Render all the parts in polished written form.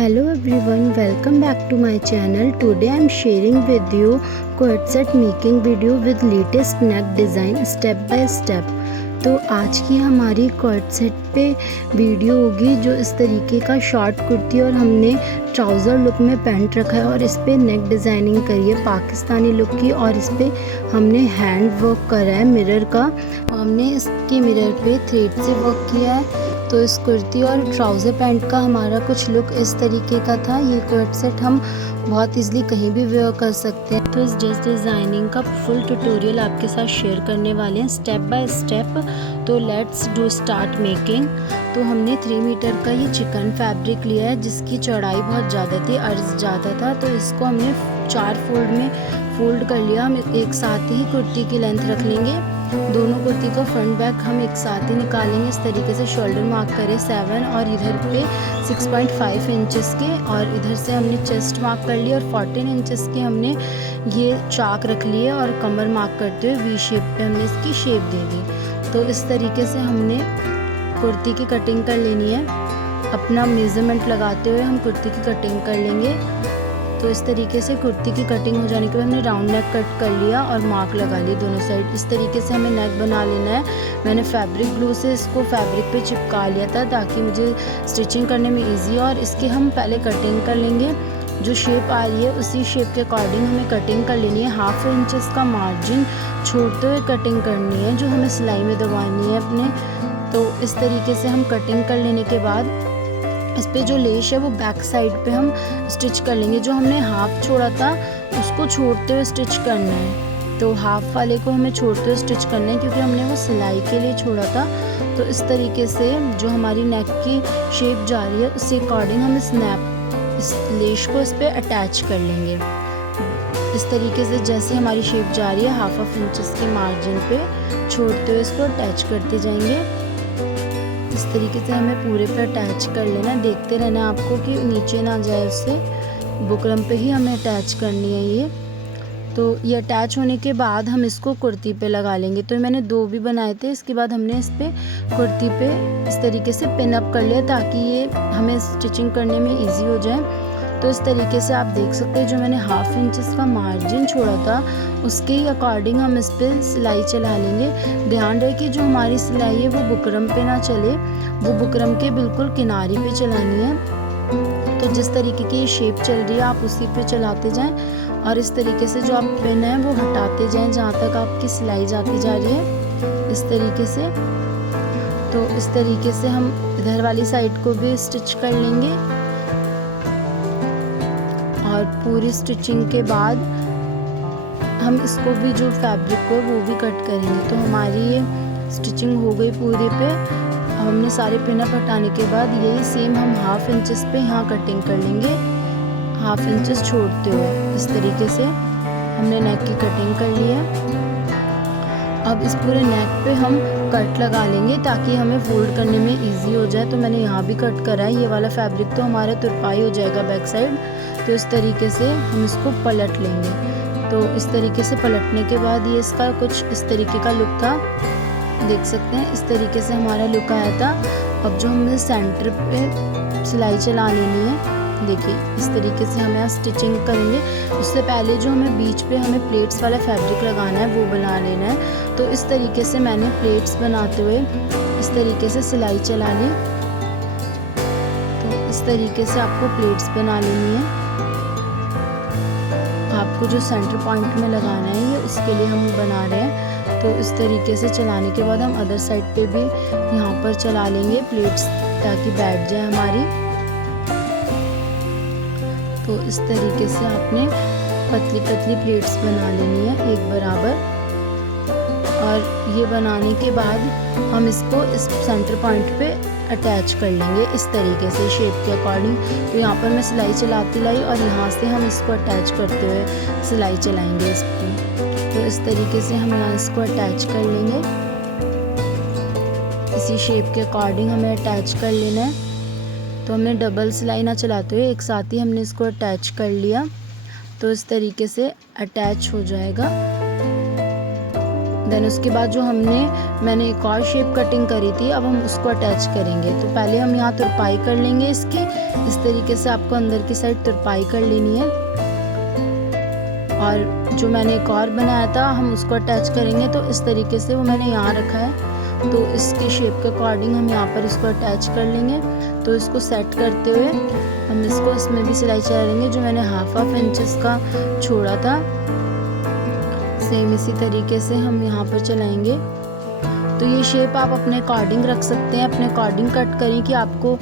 Hello everyone, welcome back to my channel. Today I am sharing with you cord set making video with latest neck design step by step. तो आज की हमारी cord set पे video होगी जो इस तरीके का शॉर्ट कुर्ती और हमने ट्राउज़र लुक में पहन रखा है और इस पे नेक डिज़ाइनिंग करी है पाकिस्तानी लुक की और इस पे हमने हैंड वर्क करा है मिरर का। हमने इसके मिरर पे थ्रेड से वर्क किया है। तो इस कुर्ती और ट्राउज़र पैंट का हमारा कुछ लुक इस तरीके का था। ये cord सेट हम बहुत ईज़िली कहीं भी वेयर कर सकते हैं। तो इस ड्रेस डिज़ाइनिंग का फुल ट्यूटोरियल आपके साथ शेयर करने वाले हैं स्टेप बाय स्टेप। तो लेट्स डू स्टार्ट मेकिंग। तो हमने 3 मीटर का ये चिकन फैब्रिक लिया है जिसकी चौड़ाई बहुत ज़्यादा थी, अर्ज ज़्यादा था, तो इसको हमने 4 फोल्ड में फोल्ड कर लिया। हम एक साथ ही कुर्ती की लेंथ रख लेंगे। दोनों कुर्ती का फ्रंट बैक हम एक साथ ही निकालेंगे। इस तरीके से शोल्डर मार्क करें 7 और इधर पे 6.5 इंचेस के, और इधर से हमने चेस्ट मार्क कर लिया और 14 इंचेस के हमने ये चाक रख लिए और कमर मार्क करते हुए वी शेप पे हमने इसकी शेप दे दी। तो इस तरीके से हमने कुर्ती की कटिंग कर लेनी है। अपना मेज़रमेंट लगाते हुए हम कुर्ती की कटिंग कर लेंगे। तो इस तरीके से कुर्ती की कटिंग हो जाने के बाद हमने राउंड नेक कट कर लिया और मार्क लगा लिए दोनों साइड। इस तरीके से हमें नेक बना लेना है। मैंने फैब्रिक ग्लू से इसको फैब्रिक पे चिपका लिया था ताकि मुझे स्टिचिंग करने में इजी हो। और इसके हम पहले कटिंग कर लेंगे। जो शेप आ रही है उसी शेप के अकॉर्डिंग हमें कटिंग कर लेनी है। 1/2 इंचेस का मार्जिन छोड़ते हुए कटिंग करनी है जो हमें सिलाई में दबानी है अपने। तो इस तरीके से हम कटिंग कर लेने के बाद इस पे जो लेस है वो बैक साइड पे हम स्टिच कर लेंगे। जो हमने हाफ छोड़ा था उसको छोड़ते हुए स्टिच करना है। तो हाफ वाले को हमें छोड़ते हुए स्टिच करना है क्योंकि हमने वो सिलाई के लिए छोड़ा था। तो इस तरीके से जो हमारी नेक की शेप जा रही है उसके अकॉर्डिंग हम इस लेस को इस पे अटैच कर लेंगे। इस तरीके से जैसे हमारी शेप जा रही है 1/2 इंचेस के मार्जिन पे छोड़ते हुए इसको अटैच करते जाएंगे। इस तरीके से हमें पूरे पे अटैच कर लेना है। देखते रहना आपको कि नीचे ना जाए, उससे बुकरम पे ही हमें अटैच करनी है ये। तो ये अटैच होने के बाद हम इसको कुर्ती पे लगा लेंगे। तो मैंने 2 भी बनाए थे। इसके बाद हमने इस पे कुर्ती पे इस तरीके से पिन अप कर लिया ताकि ये हमें स्टिचिंग करने में ईजी हो जाए। तो इस तरीके से आप देख सकते हैं जो मैंने 1/2 इंचेस का मार्जिन छोड़ा था उसके अकॉर्डिंग हम इस पर सिलाई चला लेंगे। ध्यान रहे कि जो हमारी सिलाई है वो बुकरम पे ना चले, वो बुकरम के बिल्कुल किनारे पे चलानी है। तो जिस तरीके की ये शेप चल रही है आप उसी पे चलाते जाएं और इस तरीके से जो आप पिन है वो हटाते जाएं जहाँ तक आपकी सिलाई जाती जा रही है, इस तरीके से। तो इस तरीके से हम इधर वाली साइड को भी स्टिच कर लेंगे और पूरी स्टिचिंग के बाद हम इसको भी जो फैब्रिक को वो भी कट करेंगे। तो हमारी ये स्टिचिंग हो गई पूरी पे। हमने सारे पिन अप हटाने के बाद यही सेम हम 1/2 इंचेस पे यहाँ कटिंग कर लेंगे, 1/2 इंचेस छोड़ते हुए। इस तरीके से हमने नेक की कटिंग कर ली है। अब इस पूरे नेक पे हम कट लगा लेंगे ताकि हमें फोल्ड करने में इजी हो जाए। तो मैंने यहाँ भी कट करा है। ये वाला फैब्रिक तो हमारा तुरपाई हो जाएगा बैक साइड। तो इस तरीके से हम इसको पलट लेंगे। तो इस तरीके से पलटने के बाद ये इसका कुछ इस तरीके का लुक था, देख सकते हैं। इस तरीके से हमारा लुक आया था। अब जो हमें सेंटर पे सिलाई चला लेनी है, देखिए इस तरीके से हम यहाँ स्टिचिंग करेंगे। उससे पहले जो हमें बीच पे हमें प्लेट्स वाला फैब्रिक लगाना है वो बना लेना है। तो इस तरीके से मैंने प्लेट्स बनाते हुए इस तरीके से सिलाई चला ली। तो इस तरीके से आपको प्लेट्स बना लेनी है। आपको जो सेंटर पॉइंट में लगाना है ये उसके लिए हम बना रहे हैं। तो इस तरीके से चलाने के बाद हम अदर साइड पे भी यहाँ पर चला लेंगे प्लेट्स ताकि बैठ जाए हमारी। तो इस तरीके से आपने पतली पतली प्लेट्स बना लेनी है एक बराबर। और ये बनाने के बाद हम इसको इस सेंटर पॉइंट पे अटैच कर लेंगे इस तरीके से शेप के अकॉर्डिंग। तो यहाँ पर मैं सिलाई चलाती लाई और यहाँ से हम इसको अटैच करते हुए सिलाई चलाएंगे इस पर। तो इस तरीके से हम यहाँ इसको अटैच कर लेंगे। इसी शेप के अकॉर्डिंग हमें अटैच कर लेना है। तो हमने डबल सिलाई ना चलाते हुए एक साथ ही हमने इसको अटैच कर लिया। तो इस तरीके से अटैच हो जाएगा। देन उसके बाद जो मैंने एक और शेप कटिंग करी थी, अब हम उसको अटैच करेंगे। तो पहले हम यहाँ तुरपाई कर लेंगे इसकी। इस तरीके से आपको अंदर की साइड तुरपाई कर लेनी है, और जो मैंने एक और बनाया था हम उसको अटैच करेंगे। तो इस तरीके से वो मैंने यहाँ रखा है, तो इसके शेप के अकॉर्डिंग हम यहाँ पर इसको अटैच कर लेंगे। तो इसको सेट करते हुए हम इसमें भी सिलाई चलाएंगे। जो मैंने हाफ इंचेस का छोड़ा था, सेम इसी तरीके से हम यहाँ पर चलाएंगे। तो ये शेप आप अपने अकॉर्डिंग रख सकते हैं, अपने अकॉर्डिंग कट करें कि आपको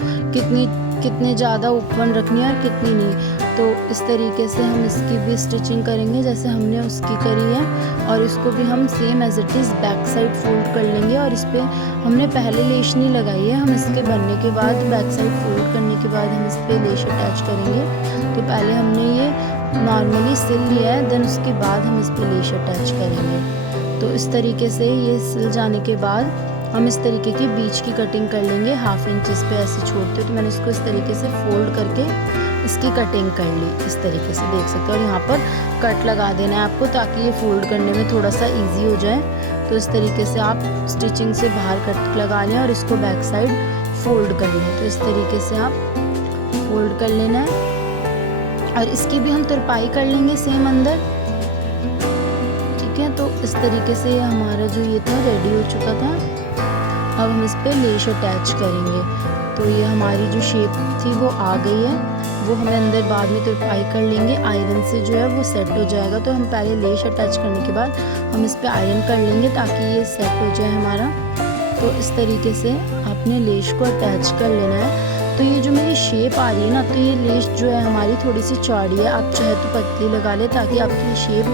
कितने ज़्यादा ओपन रखनी है और कितनी नहीं। तो इस तरीके से हम इसकी भी स्टिचिंग करेंगे जैसे हमने उसकी करी है, और इसको भी हम same as it is back side fold कर लेंगे। और इस पर हमने पहले लेश नहीं लगाई है, हम इसके बनने के बाद बैक साइड फोल्ड करने के बाद हम इस पर लेश अटैच करेंगे। तो पहले हमने ये नॉर्मली सिल लिया है, देन उसके बाद हम इस पर लेश अटैच करेंगे। तो इस तरीके से ये सिल जाने के बाद हम इस तरीके की बीच की कटिंग कर लेंगे। हाफ इंचेस पे ऐसे छोड़ते हो, तो मैंने इसको इस तरीके से फोल्ड करके इसकी कटिंग कर ली। इस तरीके से देख सकते हो, और यहाँ पर कट लगा देना है आपको ताकि ये फोल्ड करने में थोड़ा सा इजी हो जाए। तो इस तरीके से आप स्टिचिंग से बाहर कट लगा लें और इसको बैक साइड फोल्ड कर लें। तो इस तरीके से आप फोल्ड कर लेना है, और इसकी भी हम तुरपाई कर लेंगे सेम अंदर। ठीक है, तो इस तरीके से हमारा जो ये था रेडी हो चुका था। अब हम इस पर लेश अटैच करेंगे। तो ये हमारी जो शेप थी वो आ गई है, वो हमें अंदर बाद में तुरपाई कर लेंगे। आयरन से जो है वो सेट हो जाएगा। तो हम पहले लेश अटैच करने के बाद हम इस पर आयरन कर लेंगे ताकि ये सेट हो जाए हमारा। तो इस तरीके से आपने लेश को अटैच कर लेना है। तो ये जो मेरी शेप आ रही है ना, तो ये लेश जो है हमारी थोड़ी सी चौड़ी है, आप चाहे तो पतली लगा ले ताकि आपकी शेप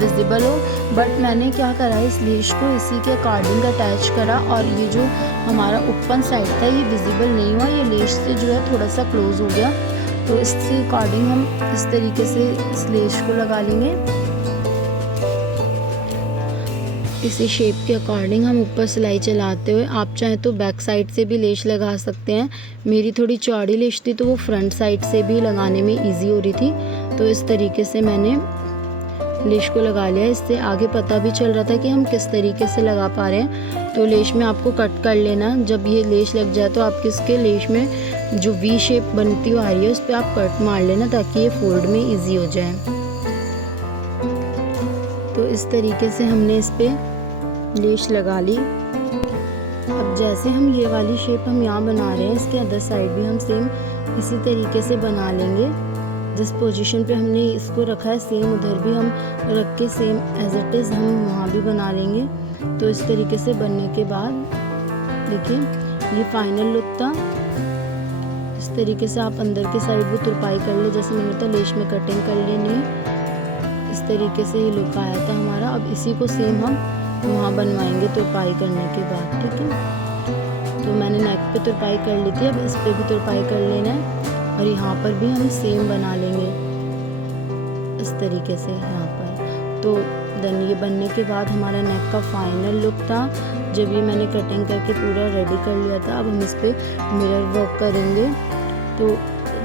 विजिबल हो। बट मैंने क्या करा है, इस लेश को इसी के अकॉर्डिंग अटैच करा, और ये जो हमारा ओपन साइड था ये विजिबल नहीं हुआ, ये लेश से जो है थोड़ा सा क्लोज हो गया। तो इसके अकॉर्डिंग हम इस तरीके से इस लेश को लगा लेंगे। इसी शेप के अकॉर्डिंग हम ऊपर सिलाई चलाते हुए, आप चाहे तो बैक साइड से भी लेश लगा सकते हैं। मेरी थोड़ी चौड़ी लेश थी तो वो फ्रंट साइड से भी लगाने में इजी हो रही थी। तो इस तरीके से मैंने लेश को लगा लिया। इससे आगे पता भी चल रहा था कि हम किस तरीके से लगा पा रहे हैं। तो लेश में आपको कट कर लेना। जब ये लेश लग जाए तो आपके इसके लेश में जो वी शेप बनती हुई आ रही है उस पर आप कट मार लेना ताकि ये फोल्ड में ईजी हो जाए। तो इस तरीके से हमने इस पर लेश लगा ली। अब जैसे हम ये वाली शेप हम यहाँ बना रहे हैं, इसके अदर साइड भी हम सेम इसी तरीके से बना लेंगे। जिस पोजीशन पे हमने इसको रखा है सेम उधर भी हम रख के सेम एज इट इज़ हम वहाँ भी बना लेंगे। तो इस तरीके से बनने के बाद देखिए ये फाइनल लुक था। इस तरीके से आप अंदर के साइड भी तुरपाई कर ले, जैसे मैंने तो लेश में कटिंग कर लेनी है। इस तरीके से ये लुक आया था हमारा। अब इसी को सेम हम वहाँ बनवाएंगे तुरपाई करने के बाद। ठीक है, तो मैंने नेक पे तुरपाई कर ली थी, अब इस पे भी तुरपाई कर लेना है, और यहाँ पर भी हम सेम बना लेंगे इस तरीके से यहाँ पर। तो देन ये बनने के बाद हमारा नेक का फाइनल लुक था। जब ये मैंने कटिंग करके पूरा रेडी कर लिया था, अब हम इस पर मिरर वर्क करेंगे। तो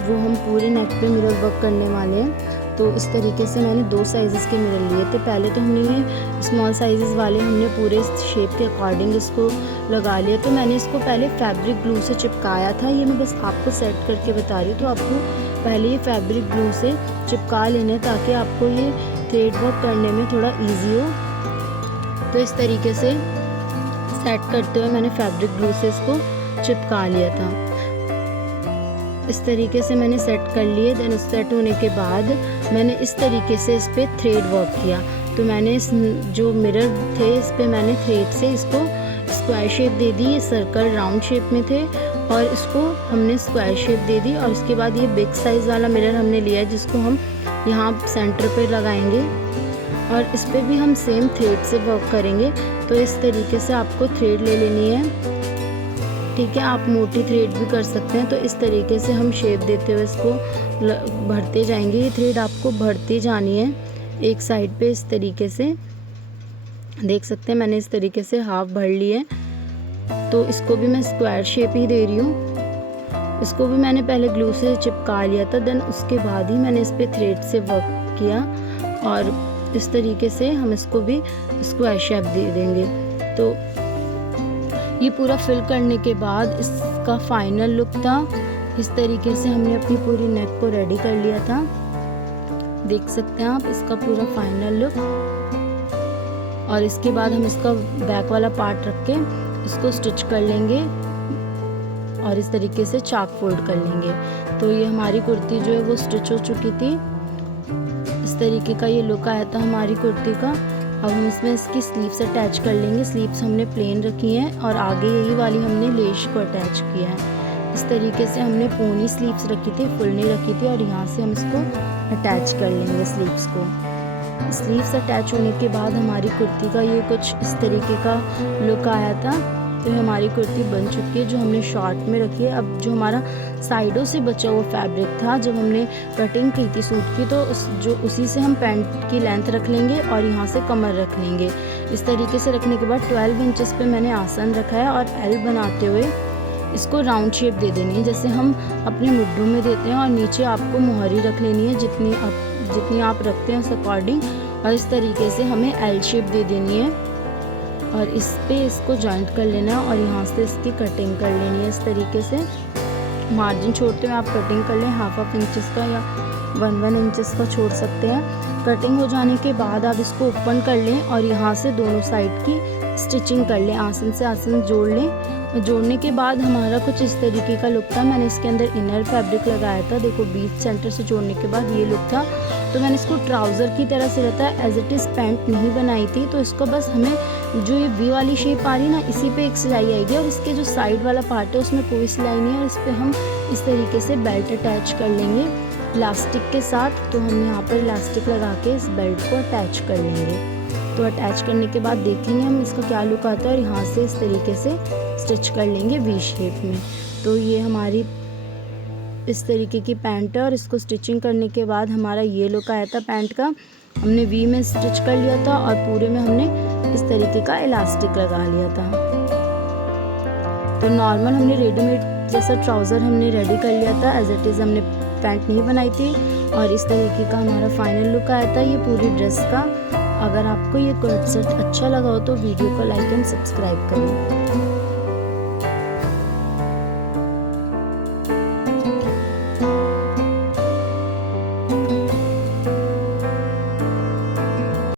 वो हम पूरे नेक पे मिरर वर्क करने वाले हैं। तो इस तरीके से मैंने 2 साइज़ के मिरर लिए थे। पहले तो हमने ये स्मॉल साइज़ वाले हमने पूरे शेप के अकॉर्डिंग इसको लगा लिया। तो मैंने इसको पहले फैब्रिक ग्लू से चिपकाया था। ये मैं बस आपको सेट करके बता रही हूँ। तो आपको पहले ये फैब्रिक ग्लू से चिपका लेना है ताकि आपको ये थ्रेड वर्क करने में थोड़ा ईजी हो। तो इस तरीके से सेट करते हुए मैंने फैब्रिक ग्लू से इसको चिपका लिया था। इस तरीके से मैंने सेट कर लिए। देन सेट होने के बाद मैंने इस तरीके से इस पर थ्रेड वर्क किया। तो मैंने इस जो मिरर थे इस पर मैंने थ्रेड से इसको स्क्वायर शेप दे दी। ये सर्कल राउंड शेप में थे और इसको हमने स्क्वायर शेप दे दी। और उसके बाद ये बिग साइज़ वाला मिरर हमने लिया जिसको हम यहाँ सेंटर पे लगाएंगे, और इस पर भी हम सेम थ्रेड से वर्क करेंगे। तो इस तरीके से आपको थ्रेड ले लेनी है। ठीक है, आप मोटी थ्रेड भी कर सकते हैं। तो इस तरीके से हम शेप देते हुए इसको भरते जाएंगे। ये थ्रेड आपको भरती जानी है एक साइड पे। इस तरीके से देख सकते हैं मैंने इस तरीके से हाफ भर ली है। तो इसको भी मैं स्क्वायर शेप ही दे रही हूँ। इसको भी मैंने पहले ग्लू से चिपका लिया था, देन उसके बाद ही मैंने इस पर थ्रेड से वर्क किया। और इस तरीके से हम इसको भी स्क्वायर शेप दे देंगे। तो ये पूरा फिल करने के बाद इसका फाइनल लुक था। इस तरीके से हमने अपनी पूरी नेक को रेडी कर लिया था। देख सकते हैं आप इसका पूरा फाइनल लुक। और इसके बाद हम इसका बैक वाला पार्ट रख के इसको स्टिच कर लेंगे और इस तरीके से चाक फोल्ड कर लेंगे। तो ये हमारी कुर्ती जो है वो स्टिच हो चुकी थी। इस तरीके का ये लुक आया था हमारी कुर्ती का। अब हम इसमें इसकी स्लीव्स अटैच कर लेंगे। स्लीव्स हमने प्लेन रखी हैं और आगे यही वाली हमने लेस को अटैच किया है। इस तरीके से हमने पोनी स्लीव्स रखी थी, फुल नहीं रखी थी, और यहाँ से हम इसको अटैच कर लेंगे स्लीव्स को। स्लीव्स अटैच होने के बाद हमारी कुर्ती का ये कुछ इस तरीके का लुक आया था। तो हमारी कुर्ती बन चुकी है जो हमने शॉर्ट में रखी है। अब जो हमारा साइडों से बचा हुआ फैब्रिक था जब हमने कटिंग की थी सूट की, तो उसी से हम पैंट की लेंथ रख लेंगे और यहाँ से कमर रख लेंगे। इस तरीके से रखने के बाद 12 इंचेस पे मैंने आसन रखा है और एल बनाते हुए इसको राउंड शेप दे देनी है, जैसे हम अपने मुड्ढों में देते हैं। और नीचे आपको मोहरी रख लेनी है जितनी आप रखते हैं उस अकॉर्डिंग, और इस तरीके से हमें एल शेप दे देनी है और इस पे इसको जॉइंट कर लेना है और यहाँ से इसकी कटिंग कर लेनी है। इस तरीके से मार्जिन छोड़ते हुए आप कटिंग कर लें, हाफ इंचेस का या 1 इंचेस का छोड़ सकते हैं। कटिंग हो जाने के बाद आप इसको ओपन कर लें और यहाँ से दोनों साइड की स्टिचिंग कर लें, आसन से आसन जोड़ लें। जोड़ने के बाद हमारा कुछ इस तरीके का लुक था। मैंने इसके अंदर इनर फैब्रिक लगाया था, देखो बीच सेंटर से जोड़ने के बाद ये लुक था। तो मैंने इसको ट्राउज़र की तरह से रहता है, एज इट इज़ पैंट नहीं बनाई थी। तो इसको बस हमें जो ये वी वाली शेप आ रही है ना, इसी पे एक सिलाई आएगी और इसके जो साइड वाला पार्ट है उसमें कोई सिलाई नहीं है। और इस पर हम इस तरीके से बेल्ट अटैच कर लेंगे इलास्टिक के साथ। तो हम यहाँ पर इलास्टिक लगा के इस बेल्ट को अटैच कर लेंगे। तो अटैच करने के बाद देखेंगे हम इसका क्या लुक आता है और यहाँ से इस तरीके से स्टिच कर लेंगे वी शेप में। तो ये हमारी इस तरीके की पैंट है और इसको स्टिचिंग करने के बाद हमारा ये लुक आया था पैंट का। हमने वी में स्टिच कर लिया था और पूरे में हमने इस तरीके का इलास्टिक लगा लिया था। तो नॉर्मल हमने रेडीमेड जैसा ट्राउज़र हमने रेडी कर लिया था, एज इट इज़ हमने पैंट नहीं बनाई थी। और इस तरीके का हमारा फाइनल लुक आया था ये पूरी ड्रेस का। अगर आपको ये कोट सेट अच्छा लगा हो तो वीडियो को लाइक एंड सब्सक्राइब करें।